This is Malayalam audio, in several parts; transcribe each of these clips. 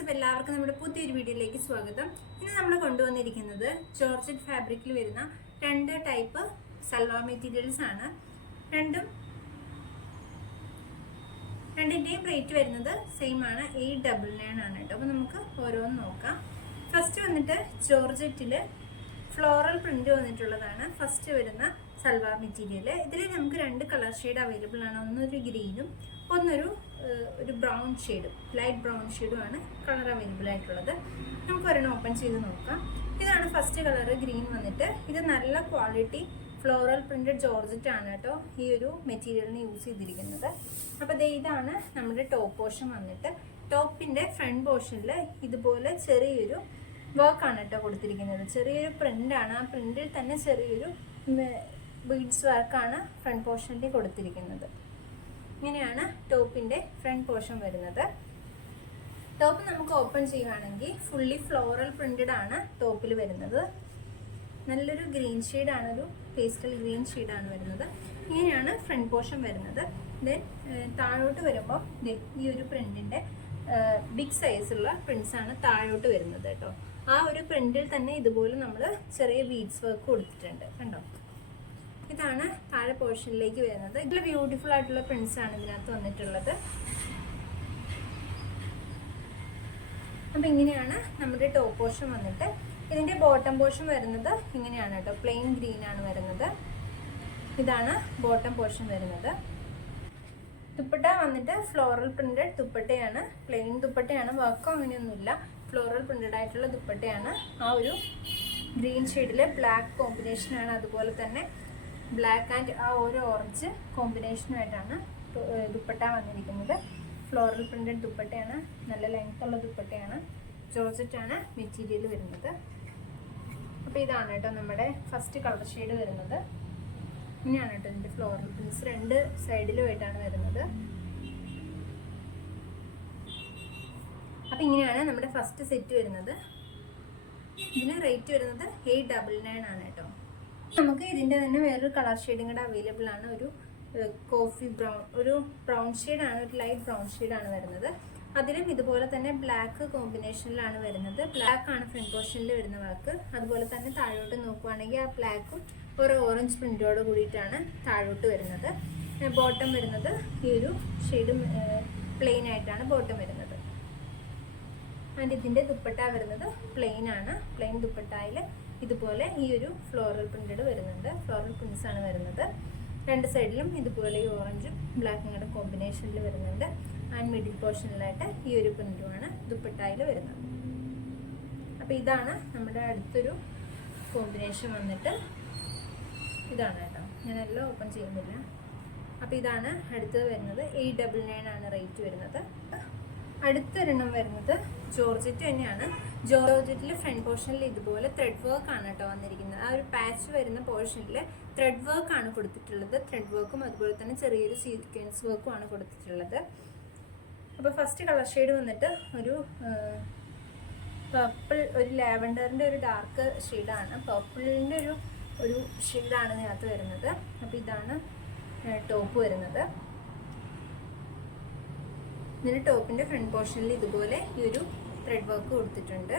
ഗൈസ് അപ്പോൾ എല്ലാവർക്കും നമ്മുടെ പുതിയൊരു വീഡിയോയിലേക്ക് സ്വാഗതം. ഇന്ന് നമ്മൾ കൊണ്ടുവന്നിരിക്കുന്നത് ജോർജറ്റ് ഫാബ്രിക്കിൽ വരുന്ന രണ്ട് ടൈപ്പ് സൽവാർ മെറ്റീരിയൽസ് ആണ്. രണ്ടും രണ്ടിന്റെയും റേറ്റ് വരുന്നത് സെയിം ആണ് എയ്റ്റ് ഡബിൾ നയൻ ആണ് കേട്ടോ അപ്പോൾ നമുക്ക് ഓരോന്ന് നോക്കാം. ഫസ്റ്റ് വന്നിട്ട് ജോർജറ്റിൽ ഫ്ലോറൽ പ്രിന്റ് വന്നിട്ടുള്ളതാണ്. ഫസ്റ്റ് വരുന്ന സൽവാർ മെറ്റീരിയൽ ഇതിൽ നമുക്ക് രണ്ട് കളർ ഷെയ്ഡ് അവൈലബിൾ ആണ്. ഒന്നൊരു ഗ്രീനും ഒന്നൊരു ഒരു ബ്രൗൺ ഷെയ്ഡും ലൈറ്റ് ബ്രൗൺ ഷെയ്ഡും ആണ് കളർ അവൈലബിൾ ആയിട്ടുള്ളത്. നമുക്ക് ഒരെണ്ണം ഓപ്പൺ ചെയ്ത് നോക്കാം. ഇതാണ് ഫസ്റ്റ് കളർ ഗ്രീൻ വന്നിട്ട്. ഇത് നല്ല ക്വാളിറ്റി ഫ്ലോറൽ പ്രിന്റഡ് ജോർജറ്റ് ആണ് കേട്ടോ. ഈ ഒരു മെറ്റീരിയലിന് യൂസ് ചെയ്തിരിക്കുന്നത്. അപ്പോൾ ദേ ഇതാണ് നമ്മുടെ ടോപ്പ് പോർഷൻ വന്നിട്ട്. ടോപ്പിന്റെ ഫ്രണ്ട് പോർഷനിൽ ഇതുപോലെ ചെറിയൊരു വർക്കാണ് കേട്ടോ കൊടുത്തിരിക്കുന്നത്. ചെറിയൊരു പ്രിന്റ് ആണ്. ആ പ്രിന്റിൽ തന്നെ ചെറിയൊരു ബീഡ്സ് വർക്കാണ് ഫ്രണ്ട് പോർഷനിൽ കൊടുത്തിരിക്കുന്നത്. ഇങ്ങനെയാണ് ടോപ്പിന്റെ ഫ്രണ്ട് പോർഷൻ വരുന്നത്. ടോപ്പ് നമുക്ക് ഓപ്പൺ ചെയ്യുകയാണെങ്കിൽ ഫുള്ളി ഫ്ലോറൽ പ്രിന്റഡ് ആണ് ടോപ്പിൽ വരുന്നത്. നല്ലൊരു ഗ്രീൻ ആണ് ഒരു പേസ്റ്റൽ ഗ്രീൻ ആണ് വരുന്നത്. ഇങ്ങനെയാണ് ഫ്രണ്ട് പോർഷൻ വരുന്നത്. ദെൻ താഴോട്ട് വരുമ്പോൾ ഈ ഒരു പ്രിന്റിന്റെ ബിഗ് സൈസുള്ള പ്രിന്റ്സ് ആണ് താഴോട്ട് വരുന്നത് കേട്ടോ ആ ഒരു പ്രിന്റിൽ തന്നെ ഇതുപോലെ നമ്മൾ ചെറിയ ബീഡ്സ് വർക്ക് കൊടുത്തിട്ടുണ്ട്. കണ്ടോ? ഇതാണ് താഴെ പോർഷനിലേക്ക് വരുന്നത്. ഇതിൽ ബ്യൂട്ടിഫുൾ ആയിട്ടുള്ള പ്രിന്റ്സ് ആണ് ഇതിനകത്ത് വന്നിട്ടുള്ളത്. അപ്പം ഇങ്ങനെയാണ് നമ്മുടെ ടോപ്പ് പോർഷൻ വന്നിട്ട്. ഇതിന്റെ ബോട്ടം പോർഷൻ വരുന്നത് ഇങ്ങനെയാണ് കേട്ടോ. പ്ലെയിൻ ഗ്രീൻ ആണ് വരുന്നത്. ഇതാണ് ബോട്ടം പോർഷൻ വരുന്നത്. ദുപ്പട്ട വന്നിട്ട് ഫ്ലോറൽ പ്രിന്റഡ് ദുപ്പട്ടയാണ്. പ്ലെയിൻ ദുപ്പട്ടയാണ്. വർക്കോ അങ്ങനെയൊന്നുമില്ല. ഫ്ലോറൽ പ്രിന്റഡ് ആയിട്ടുള്ള ദുപ്പട്ടയാണ്. ആ ഒരു ഗ്രീൻ ഷെയ്ഡിലെ ബ്ലാക്ക് കോമ്പിനേഷനാണ് അതുപോലെ തന്നെ ബ്ലാക്ക് ആൻഡ് ആ ഒരു ഓറഞ്ച് കോമ്പിനേഷനുമായിട്ടാണ് ദുപ്പട്ട വന്നിരിക്കുന്നത്. ഫ്ലോറൽ പ്രിന്റഡ് ദുപ്പട്ടയാണ്. നല്ല ലെങ്ത് ഉള്ള ദുപ്പട്ടയാണ്. ജോർജറ്റ് ആണ് മെറ്റീരിയൽ വരുന്നത്. അപ്പോൾ ഇതാണ് കേട്ടോ നമ്മുടെ ഫസ്റ്റ് കളർ ഷെയ്ഡ് വരുന്നത്. ഇനിയാണ് കേട്ടോ ഇതിന്റെ ഫ്ലോറൽ പ്രിന്റ്സ് രണ്ട് സൈഡിലുമായിട്ടാണ് വരുന്നത്. അപ്പം ഇങ്ങനെയാണ് നമ്മുടെ ഫസ്റ്റ് സെറ്റ് വരുന്നത്. ഇതിന് റേറ്റ് വരുന്നത് എയ്റ്റ് ഡബിൾ നയൻ ആണ് കേട്ടോ. നമുക്ക് ഇതിന്റെ തന്നെ വേറൊരു കളർ ഷെയ്ഡും കൂടെ അവൈലബിൾ ആണ്. ഒരു കോഫി ബ്രൗൺ ഒരു ബ്രൗൺ ആണ് ഒരു ലൈറ്റ് ബ്രൗൺ ആണ് വരുന്നത്. അതിലും ഇതുപോലെ തന്നെ ബ്ലാക്ക് കോമ്പിനേഷനിലാണ് വരുന്നത്. ബ്ലാക്ക് ആണ് ഫ്രണ്ട് പോർഷനിൽ വരുന്ന വർക്ക് അതുപോലെ തന്നെ താഴോട്ട് നോക്കുവാണെങ്കിൽ ആ ബ്ലാക്കും ഒരു ഓറഞ്ച് പ്രിന്റോട് കൂടിയിട്ടാണ് താഴോട്ട് വരുന്നത്. ബോട്ടം വരുന്നത് ഈ ഒരു ഷെയ്ഡും പ്ലെയിൻ ആയിട്ടാണ് ബോട്ടം വരുന്നത്. ആൻഡ് ഇതിന്റെ ദുപ്പട്ട വരുന്നത് പ്ലെയിൻ ആണ്. പ്ലെയിൻ ദുപ്പട്ടയിൽ ഇതുപോലെ ഈ ഒരു ഫ്ലോറൽ പ്രിന്റഡ് വരുന്നുണ്ട്. ഫ്ലോറൽ പ്രിന്റ്സ് ആണ് വരുന്നത്. രണ്ട് സൈഡിലും ഇതുപോലെ ഈ ഓറഞ്ചും ബ്ലാക്കും കൂടെ കോമ്പിനേഷനിൽ വരുന്നുണ്ട്. ആൻഡ് മിഡിൽ പോർഷനിലായിട്ട് ഈ ഒരു പ്രിന്റുമാണ് ദുപ്പട്ടയിൽ വരുന്നത്. അപ്പോൾ ഇതാണ് നമ്മുടെ അടുത്തൊരു കോമ്പിനേഷൻ വന്നിട്ട് ഇതാണ് കേട്ടോ. ഞാനെല്ലാം ഓപ്പൺ ചെയ്യുന്നില്ല. അപ്പോൾ ഇതാണ് അടുത്തത് വരുന്നത്. എയ്റ്റ് ഡബിൾ നയൻ ആണ് റേറ്റ് വരുന്നത്. അടുത്തൊരെണ്ണം വരുന്നത് ജോർജറ്റ് തന്നെയാണ്. ജോർജറ്റിൽ ഫ്രണ്ട് പോർഷനിൽ ഇതുപോലെ ത്രെഡ് വർക്ക് ആണ് കേട്ടോ വന്നിരിക്കുന്നത്. ആ ഒരു പാച്ച് വരുന്ന പോർഷനിൽ ത്രെഡ് വർക്ക് ആണ് കൊടുത്തിട്ടുള്ളത്. ത്രെഡ് വർക്കും അതുപോലെ തന്നെ ചെറിയൊരു സീക്വൻസ് വർക്കും ആണ് കൊടുത്തിട്ടുള്ളത്. അപ്പോൾ ഫസ്റ്റ് കളർ ഷെയ്ഡ് വന്നിട്ട് ഒരു പർപ്പിൾ ഒരു ലാവൻഡറിന്റെ ഒരു ഡാർക്ക് ഷെയ്ഡാണ് പർപ്പിളിന്റെ ഒരു ഒരു ഷെയ്ഡാണ് ഇതിനകത്ത് വരുന്നത്. അപ്പോൾ ഇതാണ് ടോപ്പ് വരുന്നത്. ഇതിന് ടോപ്പിന്റെ ഫ്രണ്ട് പോർഷനിൽ ഇതുപോലെ ഈ ഒരു ത്രെഡ് വർക്ക് കൊടുത്തിട്ടുണ്ട്.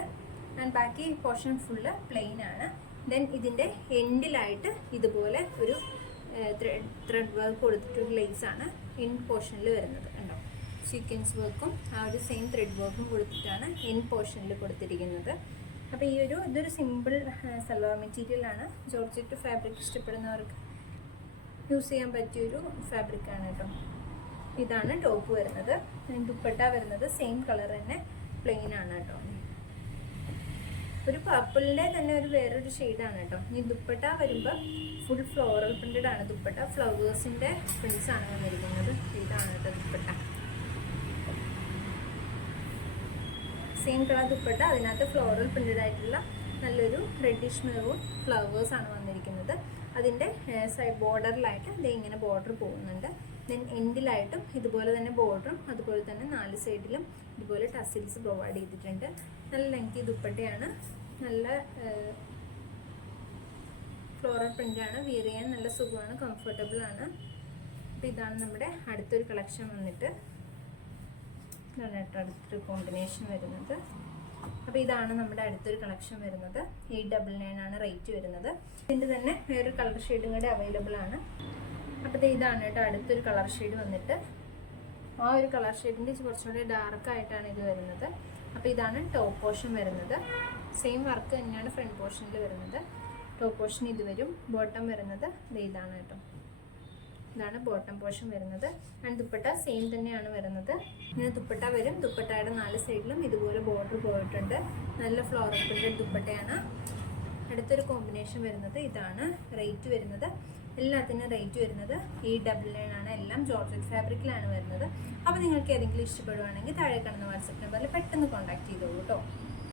ആൻഡ് ബാക്കി പോർഷൻ ഫുള്ള് പ്ലെയിൻ ആണ്. ദെൻ ഇതിന്റെ എൻഡിലായിട്ട് ഇതുപോലെ ഒരു ത്രെഡ് വർക്ക് കൊടുത്തിട്ടൊരു ലേസ് ആണ് ഇൻ പോർഷനിൽ വരുന്നത് കണ്ടോ? സീക്വൻസ് വർക്കും ആ ഒരു സെയിം ത്രെഡ് വർക്കും കൊടുത്തിട്ടാണ് എൻ പോർഷനിൽ കൊടുത്തിരിക്കുന്നത്. അപ്പോൾ ഈ ഒരു ഇതൊരു സിമ്പിൾ സലവാർ മെറ്റീരിയലാണ് ജോർജറ്റ് ഫാബ്രിക് ഇഷ്ടപ്പെടുന്നവർക്ക് യൂസ് ചെയ്യാൻ പറ്റിയൊരു ഫാബ്രിക്കാണ് കേട്ടോ. ഇതാണ് ടോപ്പ് വരുന്നത്. ദുപ്പട്ട വരുന്നത് സെയിം കളർ തന്നെ പ്ലെയിൻ ആണ് കേട്ടോ. ഒരു പർപ്പിളിന്റെ തന്നെ ഒരു വേറൊരു ഷെയ്ഡാണ് കേട്ടോ. ഈ ദുപ്പട്ട വരുമ്പോൾ ഫുൾ ഫ്ലോറൽ പ്രിന്റഡ് ആണ് ദുപ്പട്ട. ഫ്ലവേഴ്സിന്റെ പ്രിൻസ് ആണ് വന്നിരിക്കുന്നത്. ഇതാണ് കേട്ടോ ദുപ്പട്ട. Same colour dupatta. അതിനകത്ത് ഫ്ലോറൽ പ്രിന്റഡ് ആയിട്ടുള്ള നല്ലൊരു റെഡിഷ് മെറൂൺ ഫ്ലവേഴ്സ് ആണ് വന്നിരിക്കുന്നത്. അതിന്റെ സൈഡ് ബോർഡറിലായിട്ട് ഇത് ഇങ്ങനെ ബോർഡർ പോകുന്നുണ്ട്. ദെൻ എൻഡിലായിട്ടും ഇതുപോലെ തന്നെ ബോർഡറും അതുപോലെ തന്നെ നാല് സൈഡിലും ഇതുപോലെ ടസിൽസ് പ്രൊവൈഡ് ചെയ്തിട്ടുണ്ട്. നല്ല ലെങ്തി ദുപ്പട്ടയാണ്. നല്ല ഫ്ലോറൽ പ്രിന്റാണ് വിയർ ചെയ്യാൻ നല്ല സുഖമാണ് കംഫർട്ടബിൾ ആണ്. അപ്പോൾ ഇതാണ് നമ്മുടെ അടുത്തൊരു കളക്ഷൻ വന്നിട്ട്. ഇതാണ് അടുത്തൊരു കോമ്പിനേഷൻ വരുന്നത്. അപ്പോൾ ഇതാണ് നമ്മുടെ അടുത്തൊരു കളക്ഷൻ വരുന്നത്. എയ്റ്റ് ഡബിൾ നയൻ ആണ് റേറ്റ് വരുന്നത്. ഇതിന്റെ തന്നെ വേറൊരു കളർ ഷെയ്ഡും കൂടെ അവൈലബിൾ ആണ്. അപ്പോൾ ഇതാണ് കേട്ടോ അടുത്തൊരു കളർ ഷെയ്ഡ് വന്നിട്ട്. ആ ഒരു കളർ ഷെയ്ഡിന്റെ കുറച്ചുകൂടി ഡാർക്ക് ആയിട്ടാണ് ഇത് വരുന്നത്. അപ്പോൾ ഇതാണ് ടോപ്പ് പോർഷൻ വരുന്നത്. സെയിം വർക്ക് തന്നെയാണ് ഫ്രണ്ട് പോർഷനിൽ വരുന്നത്. ടോപ്പ് പോർഷൻ ഇത് വരും ബോട്ടം വരുന്നത് ഇതാണ് കേട്ടോ. ഇതാണ് ബോട്ടം പോർഷൻ വരുന്നത്. ആൻഡ് ദുപ്പട്ട സെയിം തന്നെയാണ് വരുന്നത്. ഇങ്ങനെ ദുപ്പട്ട വരും. ദുപ്പട്ടയുടെ നാല് സൈഡിലും ഇതുപോലെ ബോർഡർ പോയിട്ടുണ്ട്. നല്ല ഫ്ലോറൽ പ്രിന്റഡ് ദുപ്പട്ടയാണ്. അടുത്തൊരു കോമ്പിനേഷൻ വരുന്നത് ഇതാണ്. റേറ്റ് വരുന്നത്. എല്ലാത്തിനും റേറ്റ് വരുന്നത്. ഈ ഡബിൾ നയൻ ആണ്. എല്ലാം ജോർജറ്റ് ഫാബ്രിക്കിലാണ് വരുന്നത്. അപ്പോൾ നിങ്ങൾക്ക് ഏതെങ്കിലും ഇഷ്ടപ്പെടുവാണെങ്കിൽ താഴെ കാണുന്ന വാട്സപ്പ് നമ്പറിൽ പെട്ടെന്ന് കോൺടാക്ട് ചെയ്തോളൂ കേട്ടോ